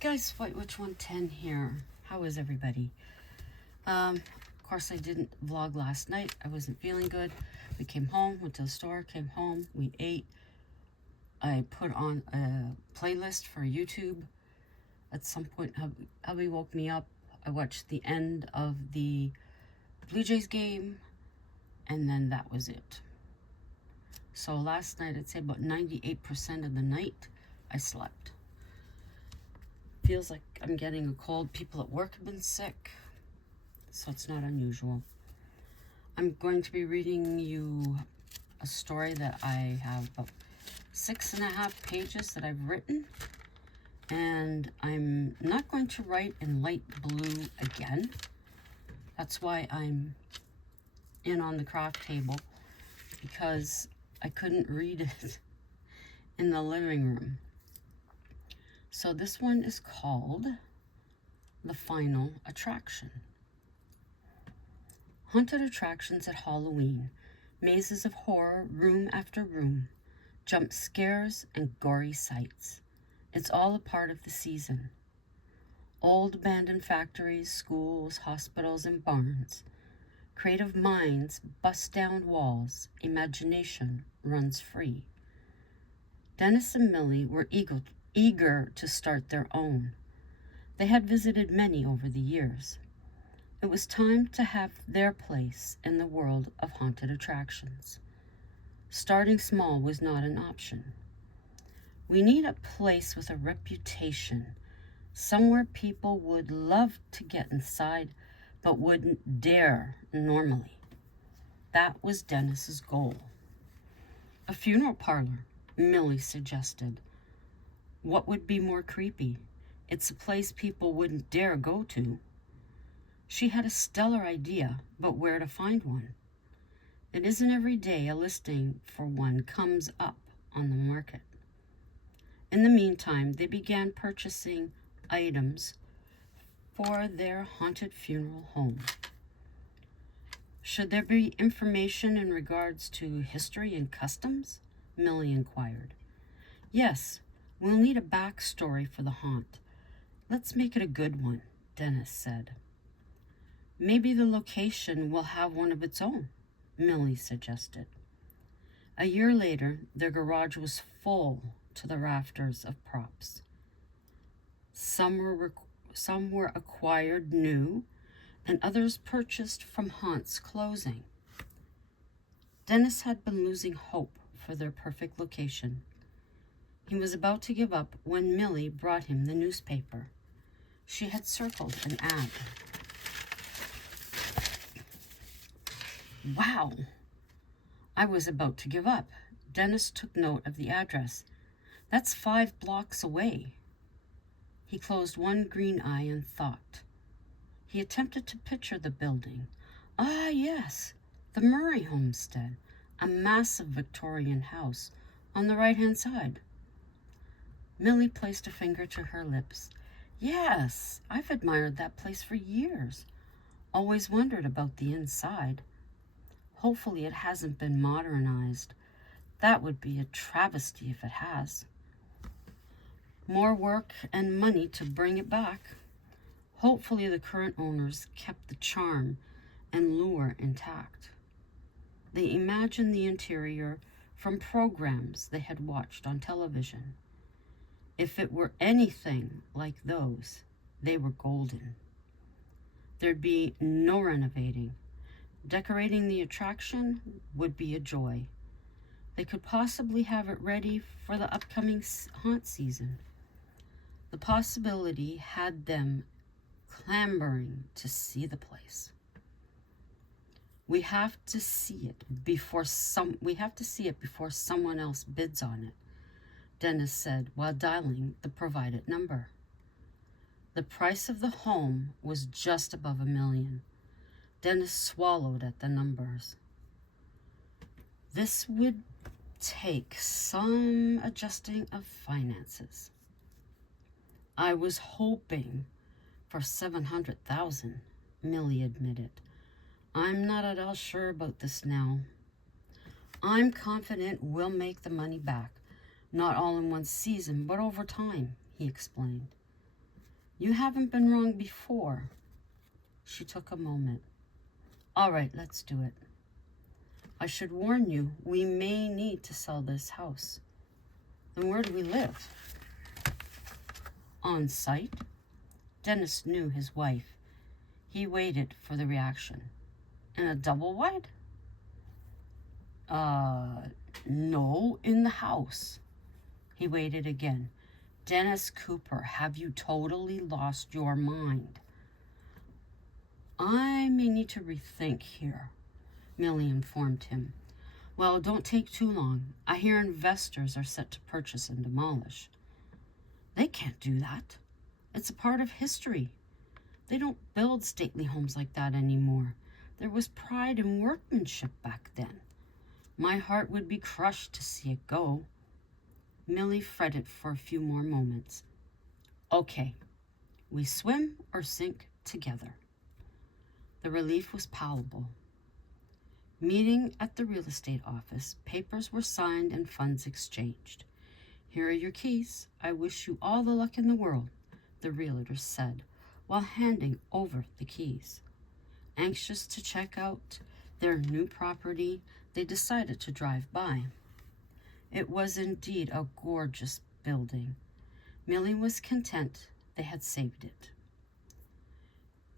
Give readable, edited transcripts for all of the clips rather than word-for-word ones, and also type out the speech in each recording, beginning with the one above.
guys, Which 110 here. How is everybody? Of course I didn't vlog last night. I wasn't feeling good. We came home, went to the store, came home, we ate. I put on a playlist for YouTube. At some point, hubby woke me up. I watched the end of the Blue Jays game, and then that was it. So last night, I'd say about 98% of the night, I slept. Feels like I'm getting a cold. People at work have been sick, so it's not unusual. I'm going to be reading you a story that I have about 6.5 pages that I've written, and I'm not going to write in light blue again. That's why I'm in on the craft table, because I couldn't read it in the living room. So this one is called The Final Attraction. Haunted attractions at Halloween, mazes of horror, room after room, jump scares and gory sights. It's all a part of the season. Old abandoned factories, schools, hospitals, and barns. Creative minds bust down walls. Imagination runs free. Dennis and Millie were eager to start their own. They had visited many over the years. It was time to have their place in the world of haunted attractions. Starting small was not an option. We need a place with a reputation, somewhere people would love to get inside but wouldn't dare normally. That was Dennis's goal. A funeral parlor, Millie suggested. What would be more creepy? It's a place people wouldn't dare go to. She had a stellar idea, but where to find one? It isn't every day a listing for one comes up on the market. In the meantime, they began purchasing items for their haunted funeral home. Should there be information in regards to history and customs? Millie inquired. Yes, we'll need a backstory for the haunt. Let's make it a good one, Dennis said. Maybe the location will have one of its own, Millie suggested. A year later, their garage was full to the rafters of props. Some were acquired new, and others purchased from haunts closing. Dennis had been losing hope for their perfect location. He was about to give up when Millie brought him the newspaper. She had circled an ad. Wow! I was about to give up. Dennis took note of the address. That's 5 blocks away. He closed one green eye and thought. He attempted to picture the building. Ah, yes, the Murray homestead, a massive Victorian house on the right-hand side. Millie placed a finger to her lips. Yes, I've admired that place for years. Always wondered about the inside. Hopefully it hasn't been modernized. That would be a travesty if it has. More work and money to bring it back. Hopefully the current owners kept the charm and lure intact. They imagined the interior from programs they had watched on television. If it were anything like those, they were golden. There'd be no renovating. Decorating the attraction would be a joy. They could possibly have it ready for the upcoming haunt season. The possibility had them clamoring to see the place. We have to see it before someone else bids on it, Dennis said while dialing the provided number. The price of the home was just above $1 million. Dennis swallowed at the numbers. This would take some adjusting of finances. I was hoping for $700,000, Millie admitted. I'm not at all sure about this now. I'm confident we'll make the money back, not all in one season, but over time, he explained. You haven't been wrong before. She took a moment. All right, let's do it. I should warn you, we may need to sell this house. Then where do we live? On site? Dennis knew his wife. He waited for the reaction. In a double wide? No, in the house. He waited again. Dennis Cooper, have you totally lost your mind? I may need to rethink here, Millie informed him. Well, don't take too long. I hear investors are set to purchase and demolish. They can't do that. It's a part of history. They don't build stately homes like that anymore. There was pride and workmanship back then. My heart would be crushed to see it go. Millie fretted for a few more moments. Okay, we swim or sink together. The relief was palpable. Meeting at the real estate office, papers were signed and funds exchanged. Here are your keys. I wish you all the luck in the world, the realtor said, while handing over the keys. Anxious to check out their new property, they decided to drive by. It was indeed a gorgeous building. Millie was content they had saved it.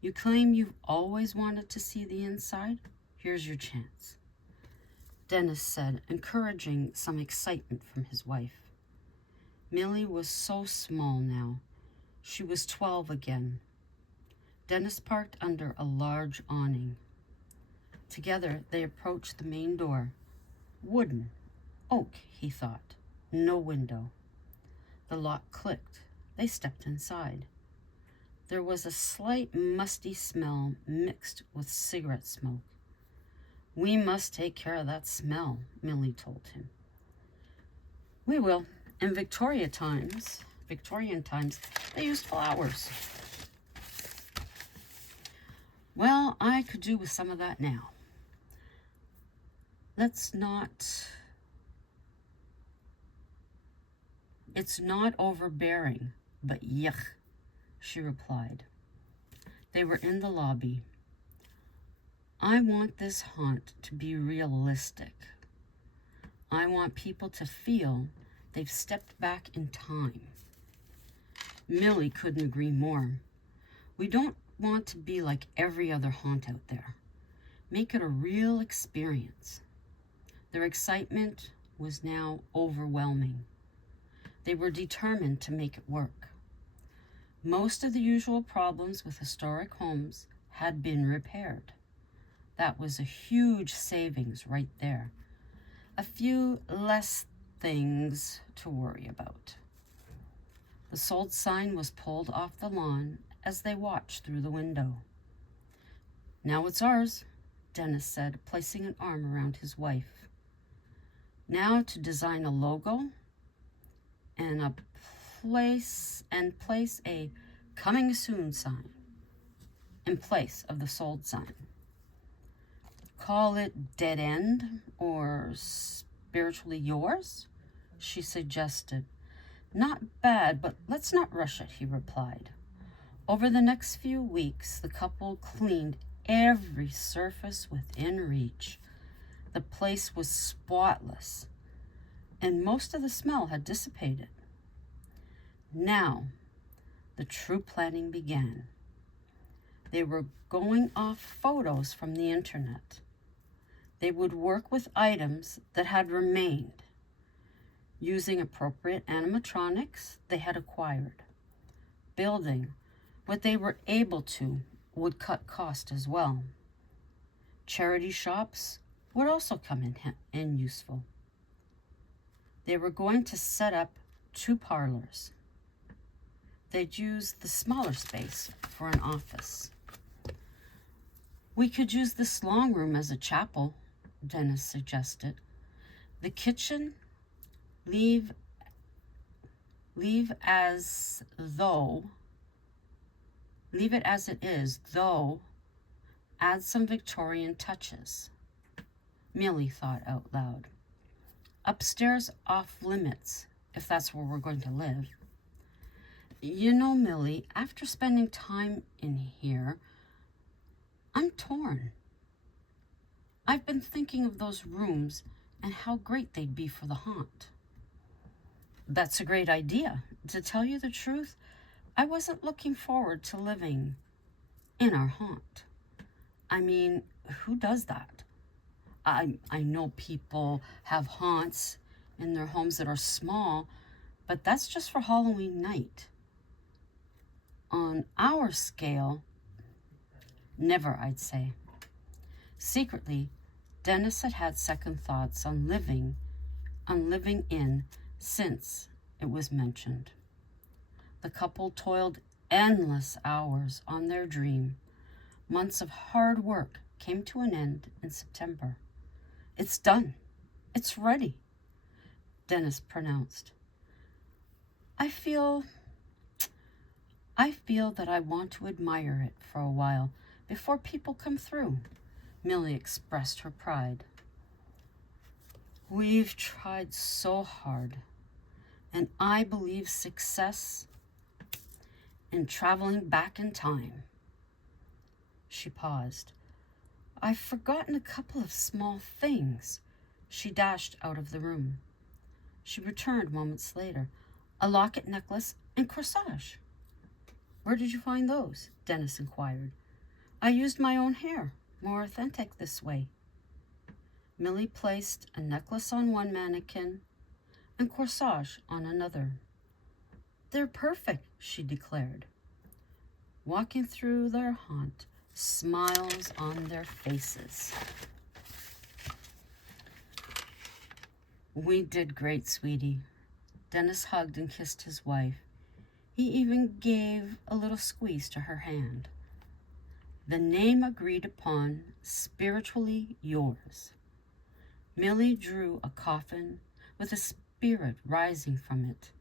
You claim you've always wanted to see the inside? Here's your chance, Dennis said, encouraging some excitement from his wife. Millie was so small now. She was 12 again. Dennis parked under a large awning. Together, they approached the main door. Wooden. Oak, he thought. No window. The lock clicked. They stepped inside. There was a slight musty smell mixed with cigarette smoke. We must take care of that smell, Millie told him. We will. In Victorian times, they used flowers. Well, I could do with some of that now. It's not overbearing, but yuck, she replied. They were in the lobby. I want this haunt to be realistic. I want people to feel they've stepped back in time. Millie couldn't agree more. We don't want to be like every other haunt out there. Make it a real experience. Their excitement was now overwhelming. They were determined to make it work. Most of the usual problems with historic homes had been repaired. That was a huge savings right there. A few less things to worry about. The sold sign was pulled off the lawn as they watched through the window. Now it's ours, Dennis said, placing an arm around his wife. Now to design a logo and place a coming soon sign in place of the sold sign. Call it Dead End or Spiritually Yours, she suggested. Not bad, but let's not rush it, he replied. Over the next few weeks, the couple cleaned every surface within reach. The place was spotless, and most of the smell had dissipated. Now, the true planning began. They were going off photos from the internet. They would work with items that had remained, using appropriate animatronics they had acquired. Building what they were able to would cut cost as well. Charity shops would also come in useful. They were going to set up 2 parlors. They'd use the smaller space for an office. We could use this long room as a chapel, Dennis suggested. The kitchen, leave it as it is, though add some Victorian touches. Millie thought out loud. Upstairs off limits, if that's where we're going to live. You know, Millie, after spending time in here, I'm torn. I've been thinking of those rooms and how great they'd be for the haunt. That's a great idea. To tell you the truth, I wasn't looking forward to living in our haunt. I mean, who does that? I know people have haunts in their homes that are small, but that's just for Halloween night. On our scale, never, I'd say. Secretly, Dennis had had second thoughts on living in since it was mentioned. The couple toiled endless hours on their dream. Months of hard work came to an end in September. It's done. It's ready, Dennis pronounced. I feel that I want to admire it for a while before people come through, Millie expressed her pride. We've tried so hard, and I believe success in traveling back in time. She paused. I've forgotten a couple of small things. She dashed out of the room. She returned moments later, a locket necklace and corsage. Where did you find those? Dennis inquired. I used my own hair, more authentic this way. Millie placed a necklace on one mannequin and corsage on another. They're perfect, she declared. Walking through their haunt, smiles on their faces. We did great, sweetie. Dennis hugged and kissed his wife. He even gave a little squeeze to her hand. The name agreed upon, spiritually yours. Millie drew a coffin with a spirit rising from it.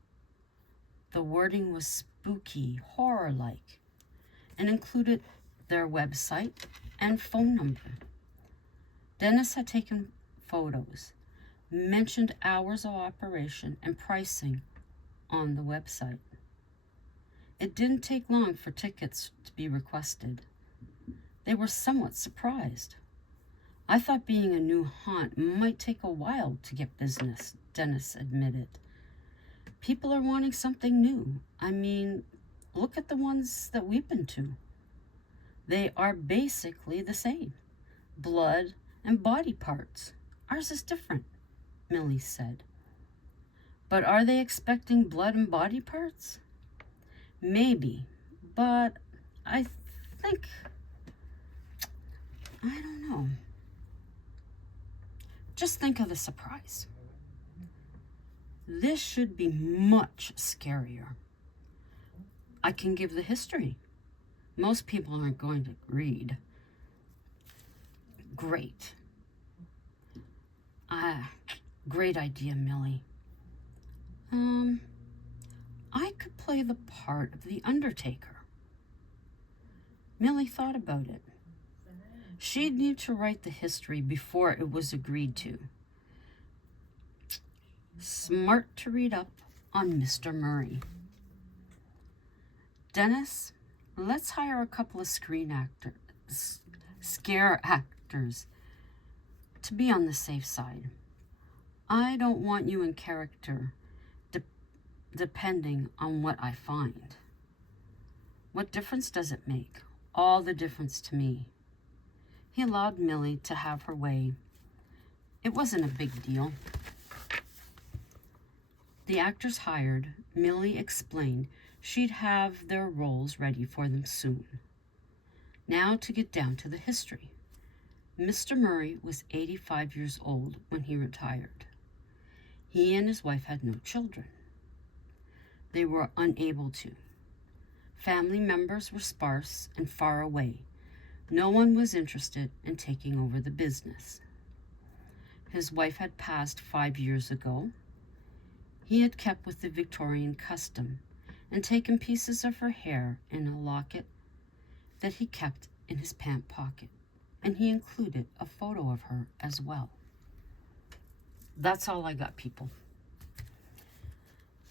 The wording was spooky, horror-like, and included their website and phone number. Dennis had taken photos, mentioned hours of operation and pricing on the website. It didn't take long for tickets to be requested. They were somewhat surprised. I thought being a new haunt might take a while to get business, Dennis admitted. People are wanting something new. I mean, look at the ones that we've been to. They are basically the same. Blood and body parts. Ours is different, Millie said. But are they expecting blood and body parts? Maybe, but I don't know. Just think of the surprise. This should be much scarier. I can give the history. Most people aren't going to read. Great. Great idea, Millie. I could play the part of the Undertaker. Millie thought about it. She'd need to write the history before it was agreed to. Smart to read up on Mr. Murray. Dennis, let's hire a couple of scare actors, to be on the safe side. I don't want you in character, depending on what I find. What difference does it make? All the difference to me. He allowed Millie to have her way. It wasn't a big deal. The actors hired, Millie explained she'd have their roles ready for them soon. Now to get down to the history. Mr. Murray was 85 years old when he retired. He and his wife had no children. They were unable to. Family members were sparse and far away. No one was interested in taking over the business. His wife had passed 5 years ago. He had kept with the Victorian custom and taken pieces of her hair in a locket that he kept in his pant pocket, and he included a photo of her as well. That's all I got, people.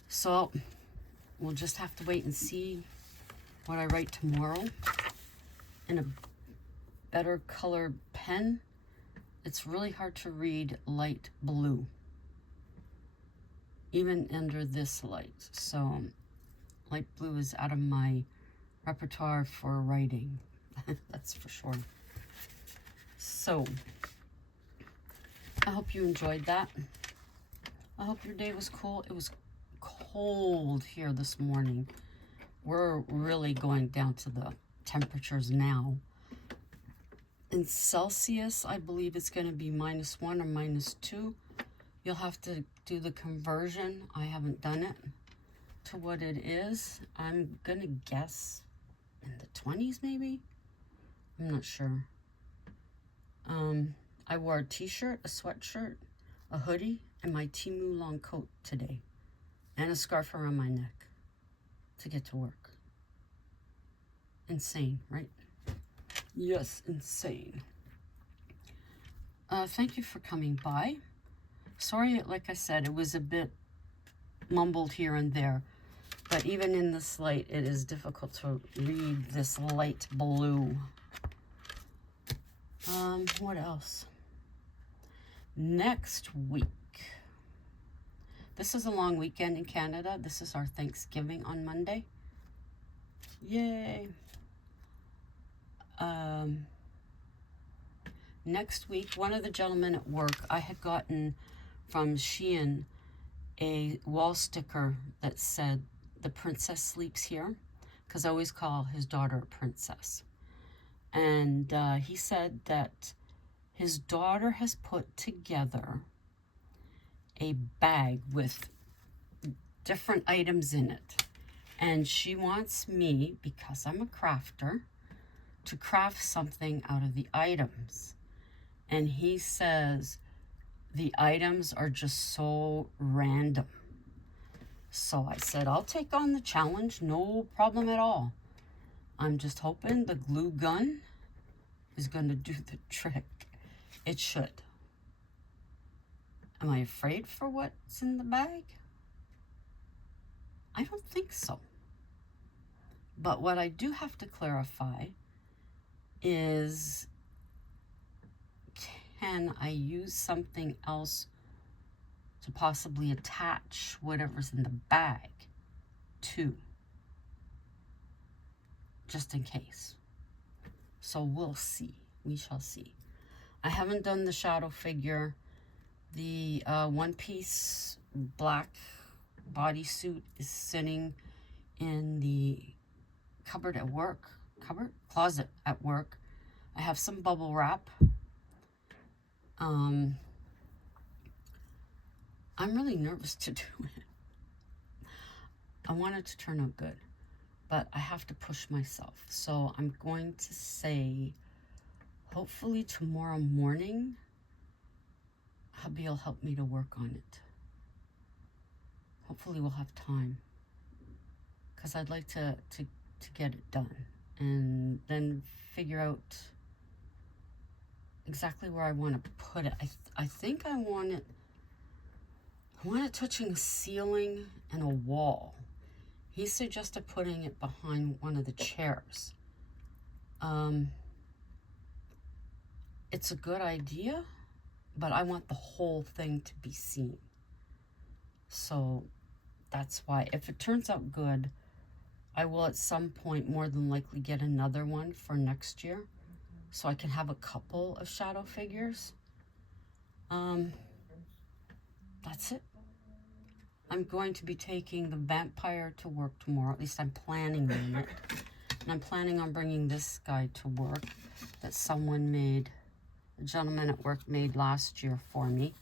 So, we'll just have to wait and see what I write tomorrow in a better color pen. It's really hard to read light blue, even under this light. So light blue is out of my repertoire for writing. That's for sure. So I hope you enjoyed that. I hope your day was cool. It was cold here this morning. We're really going down to the temperatures now. In Celsius, I believe it's going to be -1 or -2. You'll have to do the conversion. I haven't done it to what it is. I'm going to guess in the 20s maybe. I'm not sure. I wore a t-shirt, a sweatshirt, a hoodie, and my Temu long coat today, and a scarf around my neck to get to work. Insane, right? Yes, insane. Thank you for coming by. Sorry, like I said, it was a bit mumbled here and there, but even in this light, it is difficult to read this light blue. What else? Next week. This is a long weekend in Canada. This is our Thanksgiving on Monday. Yay. Next week, one of the gentlemen at work, I had gotten from Shein a wall sticker that said, "The princess sleeps here," because I always call his daughter a princess. And he said that his daughter has put together a bag with different items in it. And she wants me, because I'm a crafter, to craft something out of the items. And he says the items are just so random. So I said, I'll take on the challenge, no problem at all. I'm just hoping the glue gun is going to do the trick. It should. Am I afraid for what's in the bag? I don't think so. But what I do have to clarify is, can I use something else to possibly attach whatever's in the bag to, just in case. So we'll see. We shall see. I haven't done the shadow figure. The one-piece black bodysuit is sitting in the cupboard at work. Closet at work. I have some bubble wrap. I'm really nervous to do it. I want it to turn out good, but I have to push myself. So I'm going to say, hopefully tomorrow morning, hubby will help me to work on it. Hopefully we'll have time, because I'd like to get it done and then figure out exactly where I want to put it. I think I want it touching a ceiling and a wall. He suggested putting it behind one of the chairs. It's a good idea, but I want the whole thing to be seen. So that's why, if it turns out good, I will at some point more than likely get another one for next year, so I can have a couple of shadow figures. That's it. I'm going to be taking the vampire to work tomorrow. At least I'm planning on it. And I'm planning on bringing this guy to work that someone made, a gentleman at work made last year for me.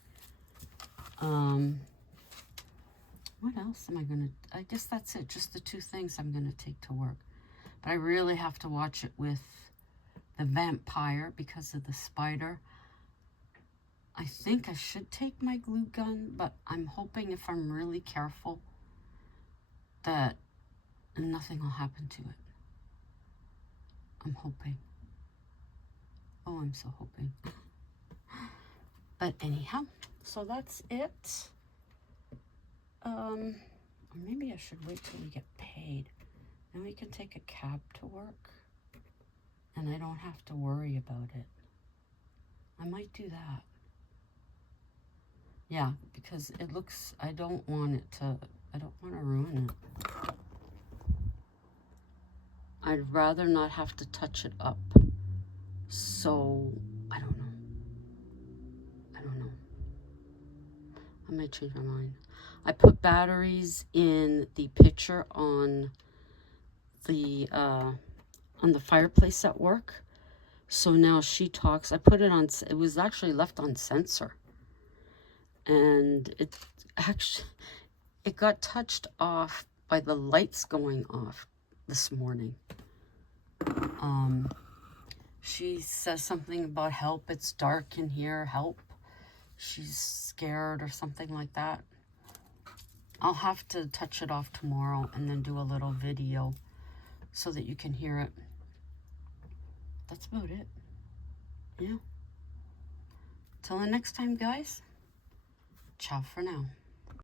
What else am I going to... I guess that's it. Just the two things I'm going to take to work. But I really have to watch it with the vampire because of the spider. I think I should take my glue gun, but I'm hoping if I'm really careful that nothing will happen to it. I'm hoping. Oh, I'm so hoping. But anyhow, so that's it. Or maybe I should wait till we get paid. Then we can take a cab to work. And I don't have to worry about it. I might do that. Yeah, because it looks, I don't want to ruin it. I'd rather not have to touch it up. So, I don't know. I might change my mind. I put batteries in the pitcher on the fireplace at work. So now she talks. I put it on, it was actually left on sensor. And it got touched off by the lights going off this morning. She says something about help. It's dark in here. Help. She's scared or something like that. I'll have to touch it off tomorrow and then do a little video so that you can hear it. That's about it. Yeah. Till the next time, guys. Ciao for now.